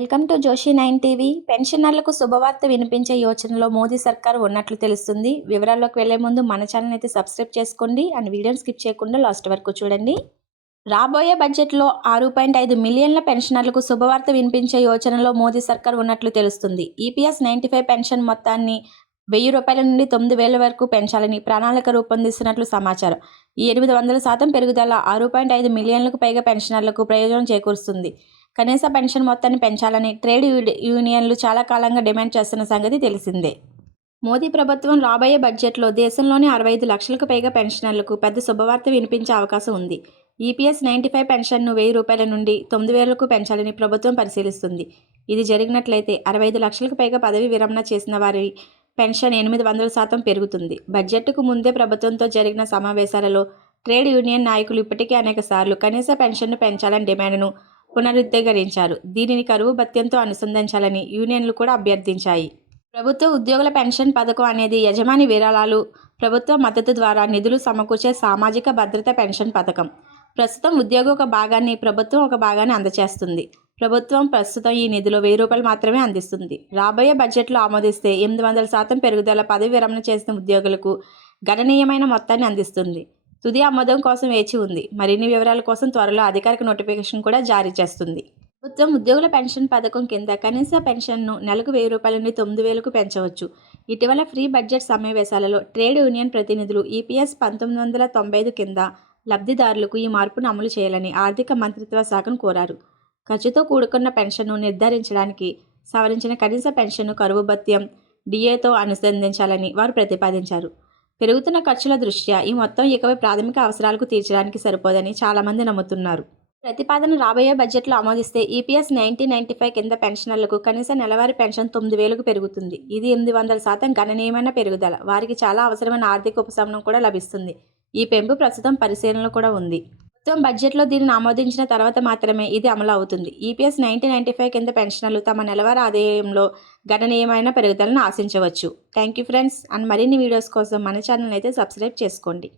Welcome to Joshi nine TV. పెన్షనర్లకు శుభవార్త వినిపించే యోచనలో మోదీ సర్కార్ ఉన్నట్లు తెలుస్తుంది. వివరాల్లోకి వెళ్ళే ముందు మన ఛానల్ అయితే సబ్స్క్రైబ్ చేసుకోండి. అండ్ వీడియోని స్కిప్ చేయకుండా లాస్ట్ వరకు చూడండి. రాబోయే బడ్జెట్లో ఆరు పాయింట్ ఐదు మిలియన్ల పెన్షనర్లకు శుభవార్త వినిపించే యోచనలో మోదీ సర్కార్ ఉన్నట్లు తెలుస్తుంది. ఈపీఎస్ నైంటీ ఫైవ్ పెన్షన్ మొత్తాన్ని వెయ్యి రూపాయల నుండి తొమ్మిది వేల వరకు పెంచాలని ప్రణాళిక రూపొందిస్తున్నట్లు సమాచారం. ఈ ఎనిమిది వందల శాతం పెరుగుదల ఆరు పాయింట్ ఐదు మిలియన్లకు పైగా పెన్షనర్లకు ప్రయోజనం చేకూరుస్తుంది. కనీస పెన్షన్ మొత్తాన్ని పెంచాలని ట్రేడ్ యూనియన్లు చాలా కాలంగా డిమాండ్ చేస్తున్న సంగతి తెలిసిందే. మోదీ ప్రభుత్వం రాబోయే బడ్జెట్లో దేశంలోని అరవై ఐదు లక్షలకు పైగా పెన్షనర్లకు పెద్ద శుభవార్త వినిపించే అవకాశం ఉంది. ఈపీఎస్ నైంటీ ఫైవ్ పెన్షన్ను వెయ్యి రూపాయల నుండి తొమ్మిది వేలకు పెంచాలని ప్రభుత్వం పరిశీలిస్తుంది. ఇది జరిగినట్లయితే అరవై ఐదు లక్షలకు పైగా పదవి విరమణ చేసిన వారి పెన్షన్ ఎనిమిది వందల శాతం పెరుగుతుంది. బడ్జెట్కు ముందే ప్రభుత్వంతో జరిగిన సమావేశాలలో ట్రేడ్ యూనియన్ నాయకులు ఇప్పటికే అనేక సార్లు కనీస పెన్షన్ను పెంచాలని డిమాండ్ను పునరుద్ధరించారు దీనిని కరువు భత్యంతో అనుసంధించాలని యూనియన్లు కూడా అభ్యర్థించాయి. ప్రభుత్వ ఉద్యోగుల పెన్షన్ పథకం అనేది యజమాని విరాళాలు ప్రభుత్వ మద్దతు ద్వారా నిధులు సమకూర్చే సామాజిక భద్రత పెన్షన్ పథకం. ప్రస్తుతం ఉద్యోగి ఒక భాగాన్ని ప్రభుత్వం ఒక భాగాన్ని అందజేస్తుంది ప్రభుత్వం ప్రస్తుతం ఈ నిధిలో వెయ్యి రూపాయలు మాత్రమే అందిస్తుంది. రాబోయే బడ్జెట్లో ఆమోదిస్తే ఎనిమిది వందల శాతం పెరుగుదల పదవి విరమణ చేసిన ఉద్యోగులకు గణనీయమైన మొత్తాన్ని అందిస్తుంది. తుది ఆమోదం కోసం వేచి ఉంది. మరిన్ని వివరాల కోసం త్వరలో అధికారిక నోటిఫికేషన్ కూడా జారీ చేస్తుంది. ప్రభుత్వం ఉద్యోగుల పెన్షన్ పథకం కింద కనీస పెన్షన్ను నెలకు వెయ్యి రూపాయల నుండి తొమ్మిది వేలకు పెంచవచ్చు. ఇటీవల ఫ్రీ బడ్జెట్ సమావేశాలలో ట్రేడ్ యూనియన్ ప్రతినిధులు ఈపీఎస్ పంతొమ్మిది వందల తొంభై ఐదు కింద లబ్ధిదారులకు ఈ మార్పును అమలు చేయాలని ఆర్థిక మంత్రిత్వ శాఖను కోరారు. ఖర్చుతో కూడుకున్న పెన్షన్ను నిర్ధారించడానికి సవరించిన కనీస పెన్షన్ను కరువు భత్యం డిఏతో అనుసంధించాలని వారు ప్రతిపాదించారు. పెరుగుతున్న ఖర్చుల దృష్ట్యా ఈ మొత్తం ఇకపై ప్రాథమిక అవసరాలకు తీర్చడానికి సరిపోదని చాలామంది నమ్ముతున్నారు. ప్రతిపాదన రాబోయే బడ్జెట్లో ఆమోదిస్తే ఈపీఎస్ నైన్టీన్ నైన్టీ ఫైవ్ కింద పెన్షనర్లకు కనీస నెలవారీ పెన్షన్ తొమ్మిది వేలకు పెరుగుతుంది. ఇది ఎనిమిది వందల శాతం గణనీయమైన పెరుగుదల. వారికి చాలా అవసరమైన ఆర్థిక ఉపశమనం కూడా లభిస్తుంది. ఈ పెంపు ప్రస్తుతం పరిశీలనలో కూడా ఉంది. ప్రభుత్వం బడ్జెట్లో దీనిని ఆమోదించిన తర్వాత మాత్రమే ఇది అమలు అవుతుంది. ఈపీఎస్ నైన్టీన్ నైన్టీ ఫైవ్ కింద పెన్షనర్లు తమ నెలవారీ ఆదాయంలో గణనీయమైన పెరుగుదలను ఆశించవచ్చు. Thank you friends. అండ్ మరిన్ని వీడియోస్ కోసం మన ఛానల్ అయితే సబ్స్క్రైబ్ చేసుకోండి.